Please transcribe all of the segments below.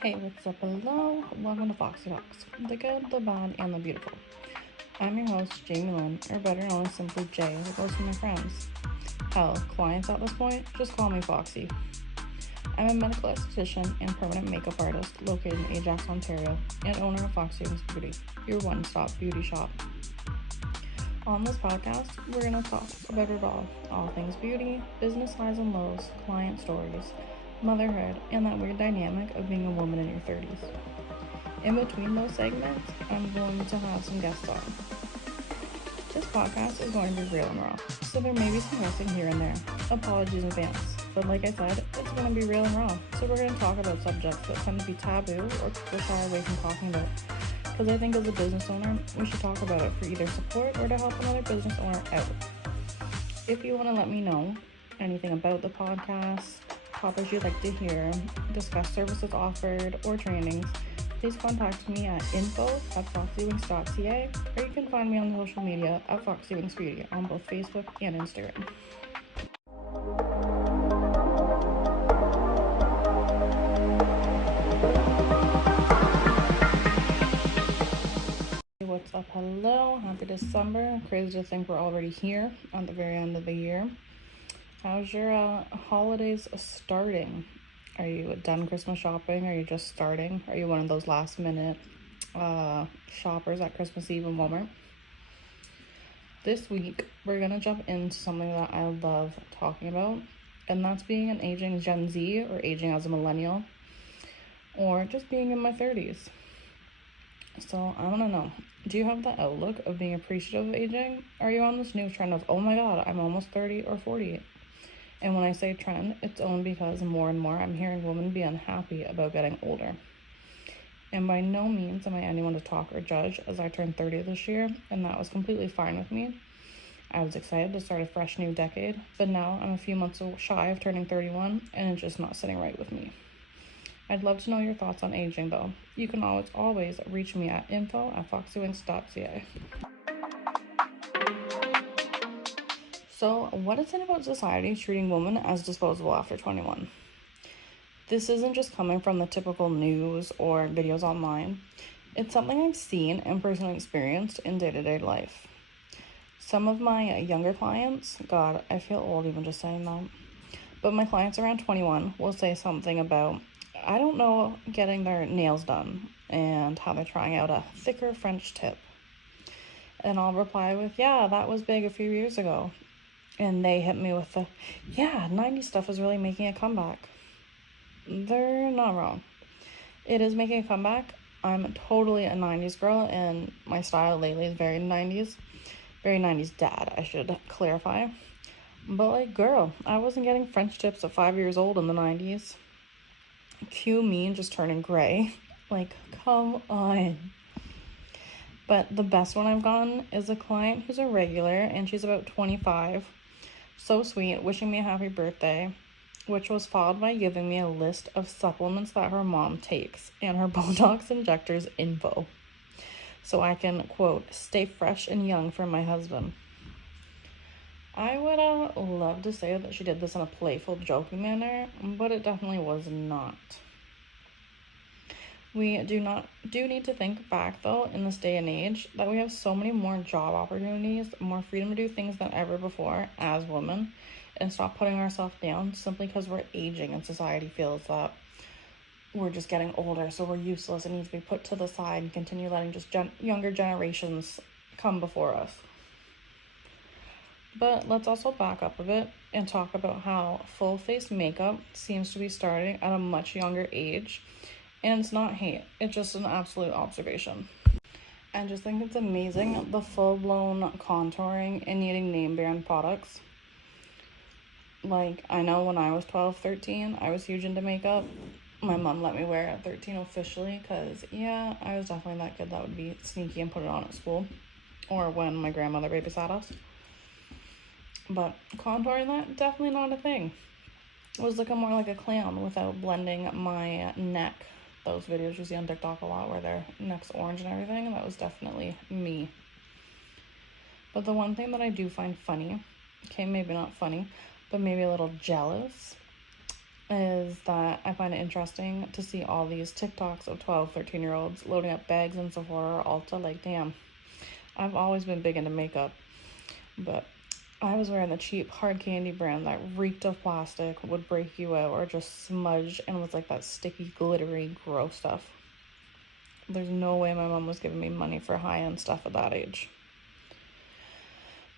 Hey, what's up? Hello. Welcome to Foxy Talks, the good, the bad, and the beautiful. I'm your host, Jamie Lynn, or better known as simply Jay, with most of my friends. Hell, clients at this point, just call me Foxy. I'm a medical esthetician and permanent makeup artist located in Ajax, Ontario, and owner of Foxy Wings Beauty, your one-stop beauty shop. On this podcast, we're going to talk about it all things beauty, business highs and lows, client stories, motherhood, and that weird dynamic of being a woman in your 30s. In between those segments, I'm going to have some guests on. This podcast is going to be real and raw, so there may be some cursing here and there. Apologies in advance. But like I said, it's going to be real and raw. So we're going to talk about subjects that tend to be taboo or people shy away from talking about. Because I think as a business owner, we should talk about it for either support or to help another business owner out. If you want to let me know anything about the podcast, topics you'd like to hear, discuss services offered, or trainings, please contact me at info@foxywings.ca, or you can find me on social media at foxywingsbeauty on both Facebook and Instagram. What's up? Hello, happy December. Crazy to think we're already here at the very end of the year. How's your holidays starting? Are you done Christmas shopping? Are you just starting? Are you one of those last minute shoppers at Christmas Eve in Walmart? This week, we're going to jump into something that I love talking about, and that's being an aging Gen Z or aging as a millennial, or just being in my 30s. So I want to know, do you have the outlook of being appreciative of aging? Are you on this new trend of, oh my god, I'm almost 30 or 40? And when I say trend, it's only because more and more I'm hearing women be unhappy about getting older. And by no means am I anyone to talk or judge, as I turned 30 this year, and that was completely fine with me. I was excited to start a fresh new decade, but now I'm a few months shy of turning 31, and it's just not sitting right with me. I'd love to know your thoughts on aging, though. You can always reach me at info@foxywings.ca. So, what is it about society treating women as disposable after 21? This isn't just coming from the typical news or videos online. It's something I've seen and personally experienced in day-to-day life. Some of my younger clients, God, I feel old even just saying that, but my clients around 21 will say something about, I don't know, getting their nails done and how they're trying out a thicker French tip. And I'll reply with, yeah, that was big a few years ago. And they hit me with the, yeah, 90s stuff is really making a comeback. They're not wrong. It is making a comeback. I'm totally a 90s girl, and my style lately is very 90s. Very 90s dad, I should clarify. But like, girl, I wasn't getting French tips at 5 years old in the 90s. Cue me just turning gray. Like, come on. But the best one I've gotten is a client who's a regular, and she's about 25. So sweet, wishing me a happy birthday, which was followed by giving me a list of supplements that her mom takes and her Botox injectors info, so I can, quote, stay fresh and young for my husband. I would love to say that she did this in a playful, joking manner, but it definitely was not. We do need to think back, though, in this day and age, that we have so many more job opportunities, more freedom to do things than ever before as women, and stop putting ourselves down simply because we're aging and society feels that we're just getting older, so we're useless and need to be put to the side and continue letting just younger generations come before us. But let's also back up a bit and talk about how full face makeup seems to be starting at a much younger age. And it's not hate, it's just an absolute observation. I just think it's amazing, the full-blown contouring and needing name brand products. Like, I know when I was 12, 13, I was huge into makeup. My mom let me wear it at 13 officially because, yeah, I was definitely that kid that would be sneaky and put it on at school or when my grandmother babysat us. But contouring, that, definitely not a thing. I was looking more like a clown without blending my neck. Those videos you see on TikTok a lot where their neck's orange and everything, and that was definitely me. But the one thing that I do find funny, okay, maybe not funny, but maybe a little jealous, is that I find it interesting to see all these TikToks of 12, 13-year-olds loading up bags in Sephora or Ulta. Like, damn, I've always been big into makeup, but I was wearing the cheap hard candy brand that reeked of plastic, would break you out, or just smudge and was like that sticky, glittery, gross stuff. There's no way my mom was giving me money for high-end stuff at that age.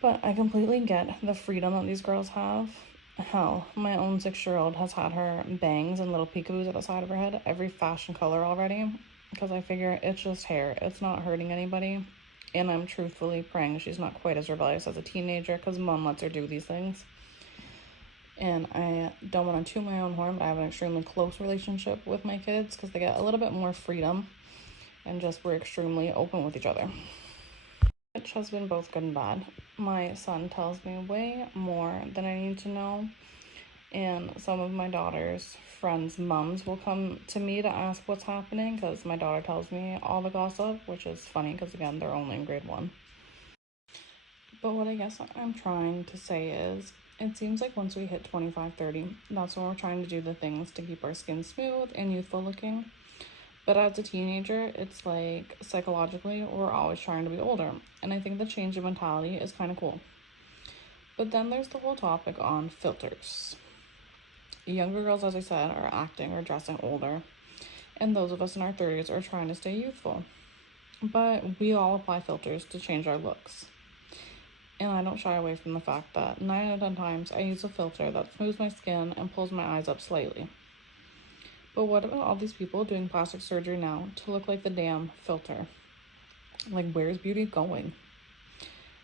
But I completely get the freedom that these girls have. Hell, my own 6-year-old has had her bangs and little peekaboos at the side of her head every fashion color already, because I figure it's just hair. It's not hurting anybody. And I'm truthfully praying she's not quite as rebellious as a teenager, because mom lets her do these things. And I don't want to toot my own horn, but I have an extremely close relationship with my kids because they get a little bit more freedom and just we're extremely open with each other. Which has been both good and bad. My son tells me way more than I need to know, and some of my daughter's friends' moms will come to me to ask what's happening because my daughter tells me all the gossip, which is funny because, again, they're only in grade 1. But what I guess I'm trying to say is, it seems like once we hit 25, 30, that's when we're trying to do the things to keep our skin smooth and youthful looking. But as a teenager, it's like psychologically, we're always trying to be older. And I think the change in mentality is kind of cool. But then there's the whole topic on filters. Younger girls, as I said, are acting or dressing older. And those of us in our 30s are trying to stay youthful. But we all apply filters to change our looks. And I don't shy away from the fact that 9 out of 10 times I use a filter that smooths my skin and pulls my eyes up slightly. But what about all these people doing plastic surgery now to look like the damn filter? Like, where's beauty going?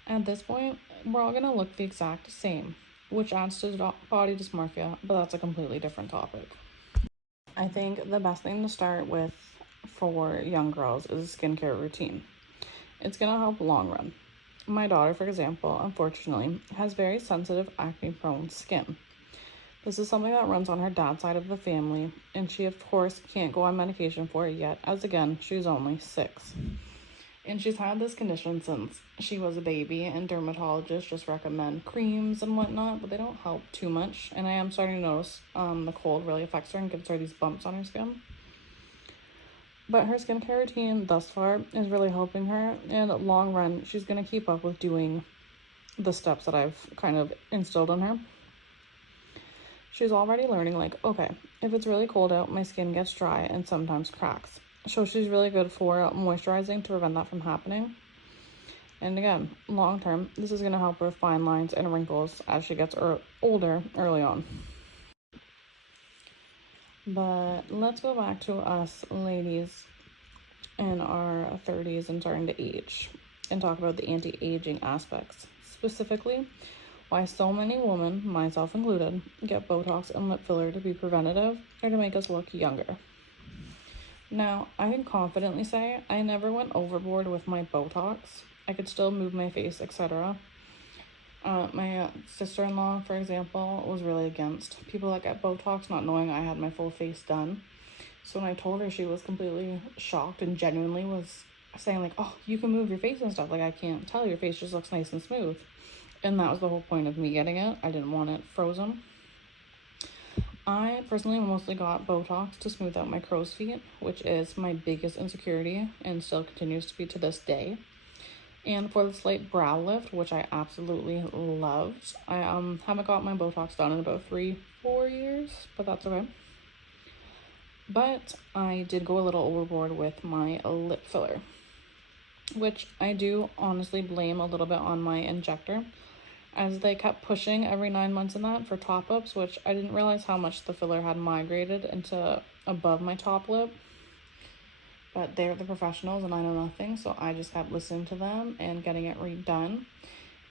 At this point, we're all gonna look the exact same, which adds to body dysmorphia, but that's a completely different topic. I think the best thing to start with for young girls is a skincare routine. It's gonna help long run. My daughter, for example, unfortunately, has very sensitive acne-prone skin. This is something that runs on her dad's side of the family, and she, of course, can't go on medication for it yet, as again, she's only 6. And she's had this condition since she was a baby, and dermatologists just recommend creams and whatnot, but they don't help too much. And I am starting to notice the cold really affects her and gives her these bumps on her skin. But her skincare routine thus far is really helping her, and long run, she's going to keep up with doing the steps that I've kind of instilled in her. She's already learning, like, okay, if it's really cold out, my skin gets dry and sometimes cracks. So she's really good for moisturizing to prevent that from happening. And again, long term, this is going to help her with fine lines and wrinkles as she gets older early on. But let's go back to us ladies in our 30s and starting to age and talk about the anti-aging aspects. Specifically, why so many women, myself included, get Botox and lip filler to be preventative or to make us look younger. Now, I can confidently say I never went overboard with my Botox. I could still move my face, etc. My sister-in-law, for example, was really against people that get Botox, not knowing I had my full face done. So when I told her, she was completely shocked and genuinely was saying, like, oh, you can move your face and stuff. Like, I can't tell, your face just looks nice and smooth. And that was the whole point of me getting it. I didn't want it frozen. I personally mostly got Botox to smooth out my crow's feet, which is my biggest insecurity and still continues to be to this day. And for the slight brow lift, which I absolutely loved. I haven't got my Botox done in about 3-4 years, but that's okay. But I did go a little overboard with my lip filler, which I do honestly blame a little bit on my injector, as they kept pushing every 9 months in that for top-ups, which I didn't realize how much the filler had migrated into above my top lip. But they're the professionals and I know nothing, so I just kept listening to them and getting it redone.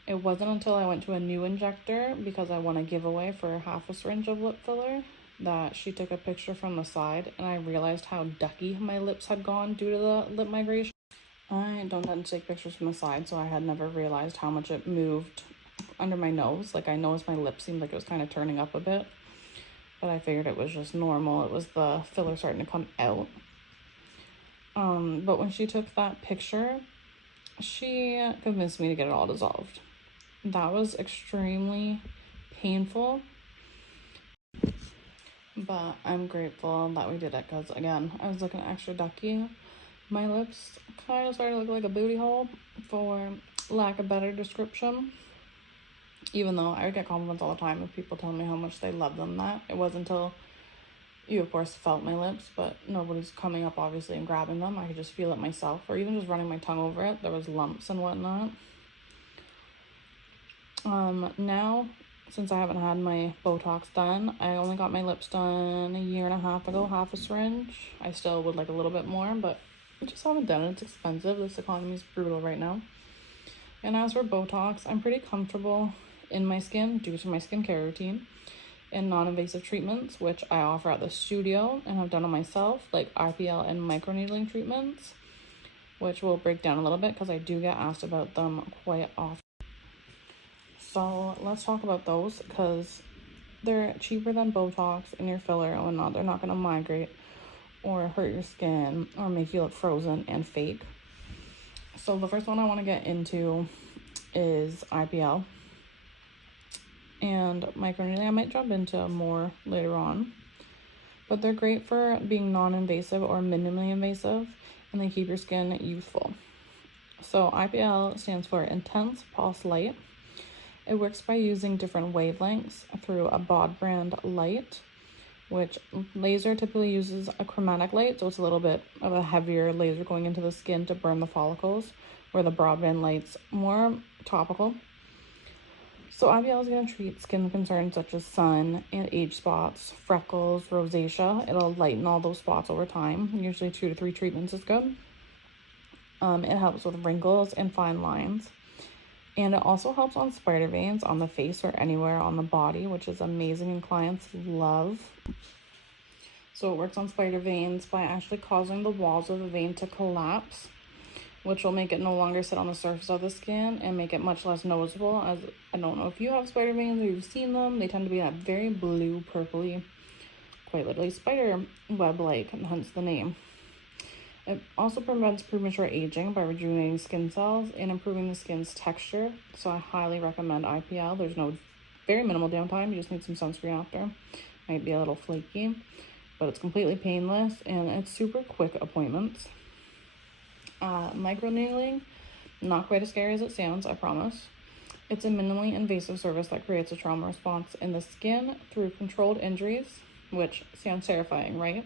It wasn't until I went to a new injector, because I won a giveaway for half a syringe of lip filler, that she took a picture from the side and I realized how ducky my lips had gone due to the lip migration. I don't tend to take pictures from the side, so I had never realized how much it moved under my nose. Like, I noticed my lip seemed like it was kind of turning up a bit, but I figured it was just normal. It was the filler starting to come out. But when she took that picture, she convinced me to get it all dissolved. That was extremely painful. But I'm grateful that we did it because, again, I was looking extra ducky. My lips kind of started to look like a booty hole, for lack of better description. Even though I would get compliments all the time of people telling me how much they love them. That it wasn't until you, of course, felt my lips, but nobody's coming up, obviously, and grabbing them. I could just feel it myself, or even just running my tongue over it. There was lumps and whatnot. Now, since I haven't had my Botox done, I only got my lips done a year and a half ago, half a syringe. I still would like a little bit more, but I just haven't done it. It's expensive. This economy is brutal right now. And as for Botox, I'm pretty comfortable in my skin due to my skincare routine and non-invasive treatments, which I offer at the studio and have done on myself, like IPL and microneedling treatments, which we'll break down a little bit because I do get asked about them quite often. So let's talk about those because they're cheaper than Botox and your filler and whatnot. They're not going to migrate or hurt your skin or make you look frozen and fake. So the first one I want to get into is IPL. And microneedling I might jump into more later on. But they're great for being non-invasive or minimally invasive, and they keep your skin youthful. So IPL stands for Intense Pulse Light. It works by using different wavelengths through a broadband light, which laser typically uses a chromatic light, so it's a little bit of a heavier laser going into the skin to burn the follicles, where the broadband light's more topical. So IPL is going to treat skin concerns such as sun and age spots, freckles, rosacea. It'll lighten all those spots over time. Usually 2 to 3 treatments is good. It helps with wrinkles and fine lines. And it also helps on spider veins on the face or anywhere on the body, which is amazing and clients love. So it works on spider veins by actually causing the walls of the vein to collapse, which will make it no longer sit on the surface of the skin and make it much less noticeable. As I don't know if you have spider veins or you've seen them, they tend to be that very blue, purpley, quite literally spider web-like, hence the name. It also prevents premature aging by rejuvenating skin cells and improving the skin's texture. So I highly recommend IPL. There's very minimal downtime. You just need some sunscreen after. Might be a little flaky, but it's completely painless and it's super quick appointments. Microneedling, not quite as scary as it sounds, I promise. It's a minimally invasive service that creates a trauma response in the skin through controlled injuries, which sounds terrifying, right?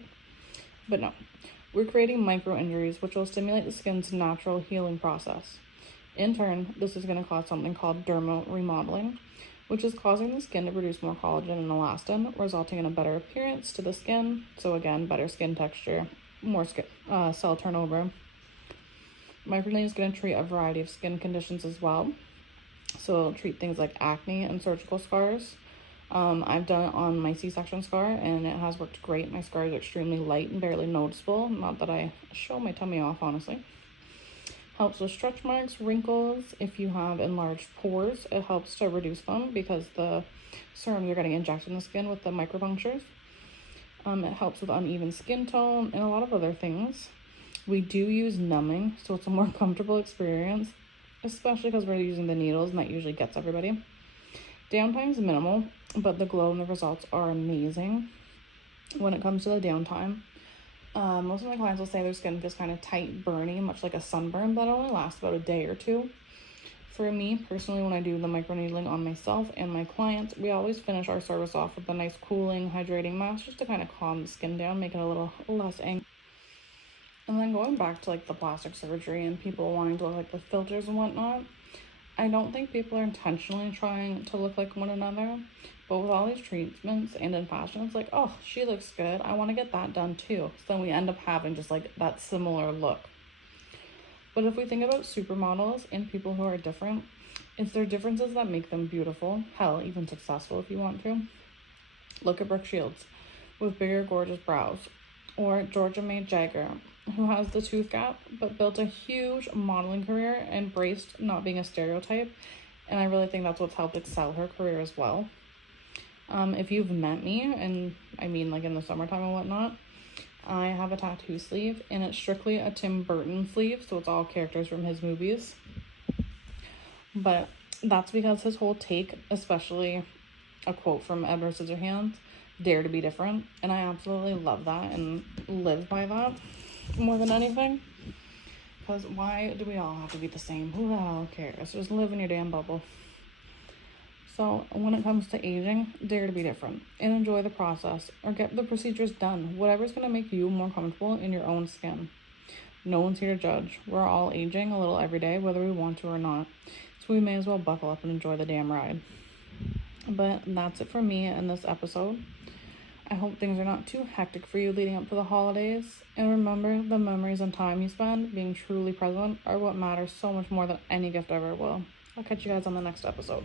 But no, we're creating micro injuries, which will stimulate the skin's natural healing process. In turn, this is going to cause something called dermal remodeling, which is causing the skin to produce more collagen and elastin, resulting in a better appearance to the skin. So again, better skin texture, more cell turnover. Microneedling is going to treat a variety of skin conditions as well. So it'll treat things like acne and surgical scars. I've done it on my C-section scar and it has worked great. My scar is extremely light and barely noticeable. Not that I show my tummy off, honestly. Helps with stretch marks, wrinkles. If you have enlarged pores, it helps to reduce them because the serums are getting injected in the skin with the micropunctures. It helps with uneven skin tone and a lot of other things. We do use numbing, so it's a more comfortable experience, especially because we're using the needles and that usually gets everybody. Downtime is minimal, but the glow and the results are amazing. When it comes to the downtime, most of my clients will say their skin feels kind of tight, burny, much like a sunburn, but it only lasts about a day or two. For me, personally, when I do the microneedling on myself and my clients, we always finish our service off with a nice cooling, hydrating mask just to kind of calm the skin down, make it a little less angry. And then going back to like the plastic surgery and people wanting to look like the filters and whatnot, I don't think people are intentionally trying to look like one another, but with all these treatments and in fashion, it's like, oh, she looks good, I want to get that done too. So then we end up having just like that similar look. But if we think about supermodels and people who are different, it's their differences that make them beautiful, hell, even successful if you want to. Look at Brooke Shields with bigger, gorgeous brows, or Georgia May Jagger, who has the tooth gap but built a huge modeling career, embraced not being a stereotype, and I really think that's what's helped excel her career as well. If you've met me, and I mean like in the summertime and whatnot, I have a tattoo sleeve and it's strictly a Tim Burton sleeve, so it's all characters from his movies. But that's because his whole take, especially a quote from Edward Scissorhands, dare to be different. And I absolutely love that and live by that more than anything. Because why do we all have to be the same? Who the hell cares? Just live in your damn bubble. So when it comes to aging, dare to be different and enjoy the process or get the procedures done. Whatever's going to make you more comfortable in your own skin. No one's here to judge. We're all aging a little every day, whether we want to or not. So we may as well buckle up and enjoy the damn ride. But that's it for me in this episode. I hope things are not too hectic for you leading up to the holidays. And remember, the memories and time you spend being truly present are what matters so much more than any gift ever will. I'll catch you guys on the next episode.